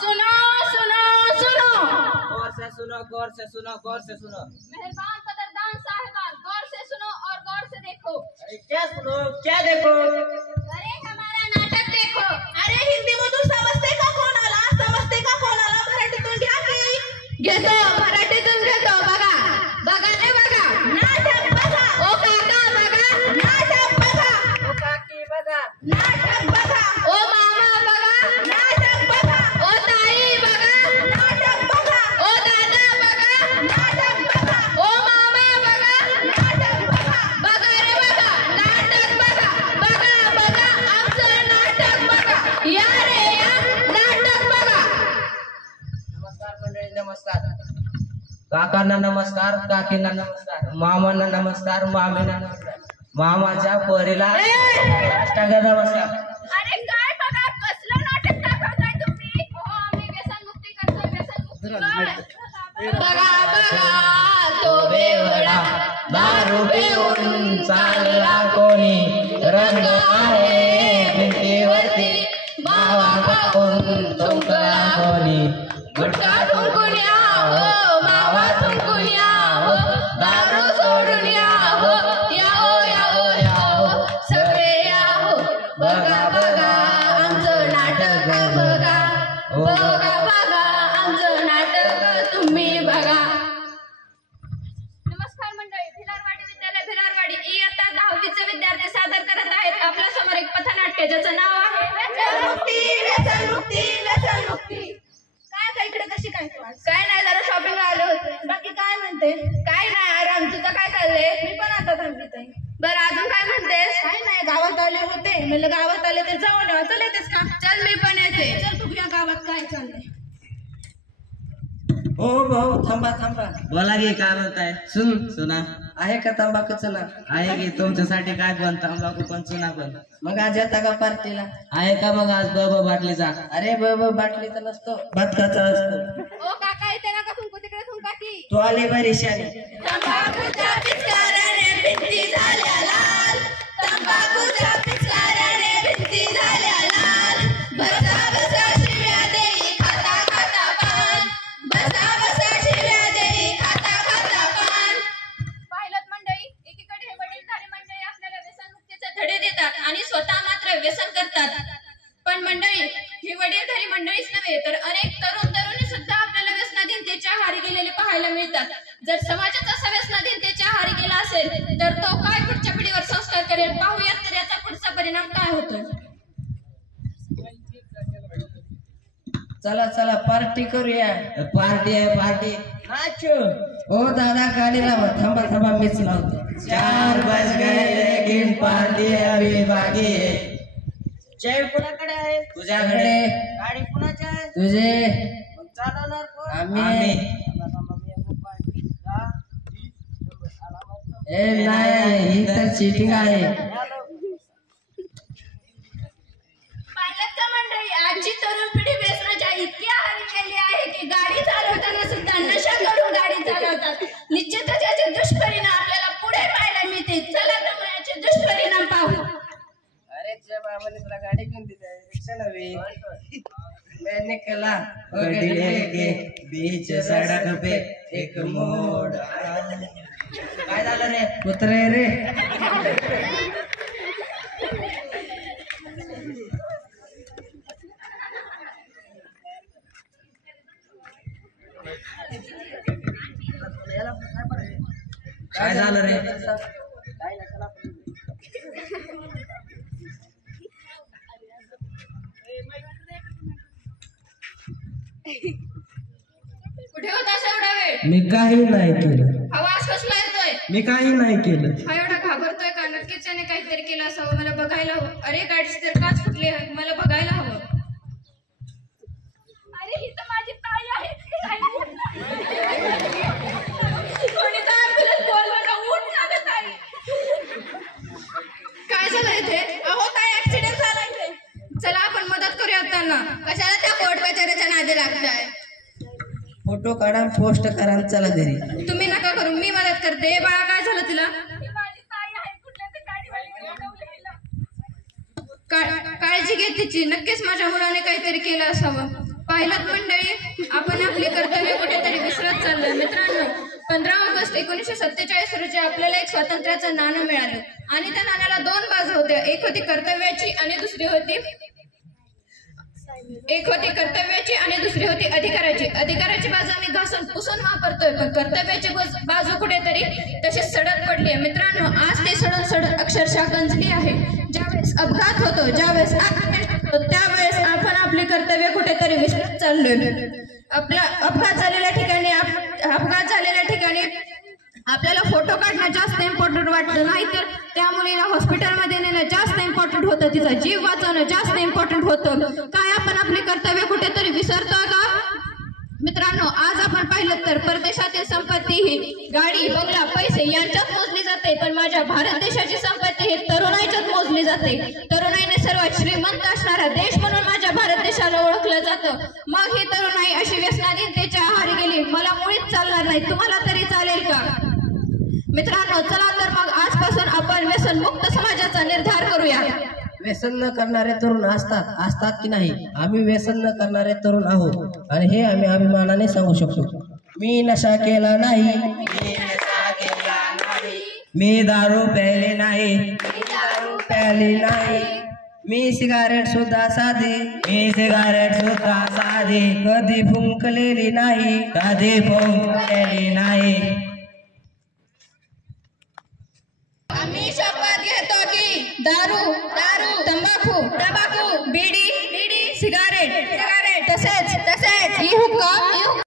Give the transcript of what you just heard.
सुनो सुनो सुनो गौर से सुनो। मेहरबान कदरदान साहिबान, गौर से सुनो और गौर से देखो। अरे क्या सुनो, क्या देखो? अरे हमारा नाटक देखो। अरे हिंदी मधून समजते का कोणाला? मराठीतून घ्या की. घेतो, मराठीतून घेतो. बघा बघा रे बघा, नाटक बघा. ओ काका बघा, नाटक बघा. ओ काकी बघा, नाटक बघा. ओ मामा बघा, नाटक बघा. ओ ताई बघा, नाटक बघा. ओ दादा बघा, नाटक बघा. ओ मामा बघा, नाटक बघा. बघा रे बघा, नाटक बघा. बघा बघा आमचं नाटक बघा. या रे या, नाटक बघा. नमस्कार मंडळी, नमस्कार. काकांना नमस्कार, काकींना नमस्कार, मामांना नमस्कार, मामींना नमस्कार, मामाच्या पोरीला अष्टांग नमस्कार. अरे काय बघा, कसलं नाटक दाखवताय तुम्ही? हो आम्ही व्यसनमुक्ती करतोय, व्यसनमुक्ती. बघा बघा तो बेवडा दारू पिऊन चालला कोणी, रंग आहे भिंतीवरती, मावा कापून चौकला कोणी, गुटखा ठोकून या हो, मावा ठोकून या हो, दारू सोडून या हो, या हो या हो या हो, सगळे या हो. बघा बघा आमचं नाटक बघा, बघा बघा आमचं नाटक तुम्ही बघा. नमस्कार मंडळी, भिलारवाडी विद्यालय भिलारवाडी इयत्ता 10वीचे विद्यार्थी सादर करत आहेत आपल्या समोर एक पथनाट्य ज्याचं नाव आहे व्यसनमुक्ती, व्यसनमुक्ती, व्यसनमुक्ती. काय आता इकडे कशी काय तू आज? काय नाही, जरा शॉपिंगला आले होते. बाकी काय म्हणते? काय नाही आराम. तुझं काय चाललंय? मी पण आता थांबलीत आहे. बरं अजून काय म्हणतेस? काय नाही, गावात आले होते. म्हणलं गावात आले तर जाऊन येऊ. चल येतेस का? चल मी पण येते. चल बघूया गावात काय चाललंय. हो भाऊ, थांबा थांबा. बोला की, काय म्हणताय? सुना आहे का तंबाखूचं ना? आहे की, तुमच्यासाठी काय पण तंबाखू पण सुना पण. मग आज येता का पार्टीला? आहे का मग आज बाटलीचा? अरे बाटली तर नसतो, बदकाचा असतो. ओ काका येते ना का तुमको तिकडे तुमका की तू आली बरी शानी. तंबाखूच्या पिचकाऱ्याने भिंती झाल्या लाल. तंबाखूच्या पिचकाऱ्याने भिंती झाल्या लाल. बसा बसा शिव्या देई खाता खाता पान. बसा बसा शिव्या देई खाता खाता पान. पाहिलं मंडळी, एकीकडे हे वडीलधारी मंडळी आपल्याला व्यसनमुक्तीचे धडे देतात आणि स्वतः मात्र व्यसन करतात. पण मंडळी, ही वडीलधारी मंडळीच नव्हे तर अनेक तरुण तरुणी सुद्धा आपल्याला व्यसनाधीनतेच्या आहारी गेलेले पाहायला मिळतात. जर समाजाचा असा व्यसनाधीनतेच्या आहारी गेला असेल तर तो काय पुढच्या पिढीवर संस्कार करेल, पाहूयात तर याचा पुढचा परिणाम काय होतोय. चला चला पार्टी करूया. पार्टी आहे पार्टी. नाचो. ओ दादा गाडी लावा. थांबा थांबा, मीच लावतो. 4 बज गए लेकिन पार्टी अभी बाकी है. चाय कुणाकडे आहे? तुझ्याकडे. गाडी कुणाची आहे? तुझे. मग चालवणार कोण? आम्ही. ए नाही, ही तर चीटिंग आहे. पाहिलं का मंडळी, आजची तरुण पिढी व्यसनाच्या इतकी आहारी गेली आहे की गाडी चालवताना सुद्धा नशा करून गाडी चालवतात. निश्चितच याचे दुष्परिणाम आपल्याला पुढे पाहायला मिळतील. चला तर मग याचे दुष्परिणाम पाहू. अरे तुझ्या बाबाने तुला गाडी घेऊन दिली, रिक्षा नव्हे. मैं निकला गडीले के बीच सड़क पे एक मोड़. काय झालं रे? कुत्रे रे. काय झालं रे? कुठे होतास एवढा वेळ? मी काही नाही केलं. आवाज कसला येतोय? मी काही नाही केलं. हा एवढा घाबरतोय का? नक्कीच त्याने काहीतरी केलं असावं. मला बघायला हवं. अरे गाडीची तर काच फुटली आहे, मला बघायला हवं. अरे ही तर माझी ताई आहे. कोणी तर ambulance बोलवा ना, उठ ना गं ताई. काय झालं इथे? अहो काय ऍक्सिडेंट झाला इथे. चला आपण मदत करूयात त्यांना. कशाला त्या कोर्ट कचेरीच्या नादी लागताय? फोटो काढा, पोस्ट करा, चला घरी. तुम्ही नका करू, मी मदत करते. ए बाळा, काय झालं तुला? ही माझी ताई आहे. कुठल्या तरी गाडीवाल्याने अडवलं हिला. काळजी घे तिची. नक्कीच माझ्या मुलाने काहीतरी केलं असावं. पाहिलं मंडळी, आपण आपली कर्तव्य कुठेतरी विसरत चाललोय. मित्रांनो, 15 ऑगस्ट 1947 रोजी आपल्याला एक स्वातंत्र्याचं नाणं मिळालं आणि त्या नाण्याला 2 बाजू होत्या. एक होती कर्तव्याची आणि दुसरी होती अधिकाराची. अधिकाराची बाजू आम्ही घासून पुसून वापरतोय, पण कर्तव्याची बाजू कुठेतरी तशीच सडक पडली आहे. मित्रांनो, आज ते सडून अक्षरशः गंजली आहे. ज्यावेळेस अपघात होतो, ज्यावेळेस त्यावेळेस आपण आपले कर्तव्य कुठेतरी विसरत चाललोय. आपला अपघात झालेल्या ठिकाणी आपल्याला फोटो काढणं जास्त इम्पॉर्टंट वाटतं, नाही तर त्या मुलीला हॉस्पिटलमध्ये नेणं जास्त इम्पॉर्टंट होतं, तिचा जीव वाचवणं जास्त इम्पॉर्टंट होतं. काय आपण आपले कर्तव्य कुठेतरी विसरतो का? मित्रांनो, आज आपण पाहिलं तर परदेशातील संपत्ती ही गाडी, बंगला, पैसे यांच्यात मोजली जाते, पण माझ्या भारत देशाची संपत्ती ही तरुणाईच्यात मोजली जाते. तरुणाईने सर्वात श्रीमंत असणारा देश म्हणून माझ्या भारत देशाला ओळखलं जातं. मग ही तरुणाई अशी व्यसनाधीनतेच्या आहारी गेली, मला मुळीच चालणार नाही. तुम्हाला तरी चालेल का? मित्रांनो, चला तर मग आजपासून आपण व्यसनमुक्त समाजाचा निर्धार करूया. व्यसन न करणारे तरुण असतात की नाही? आम्ही व्यसन न करणारे तरुण आहोत आणि हे आम्ही अभिमानाने सांगू शकतो. मी नशा केला नाही, मी दारू प्यायली नाही, मी सिगारेट सुद्धा साधी, कधी फुंकलेली नाही.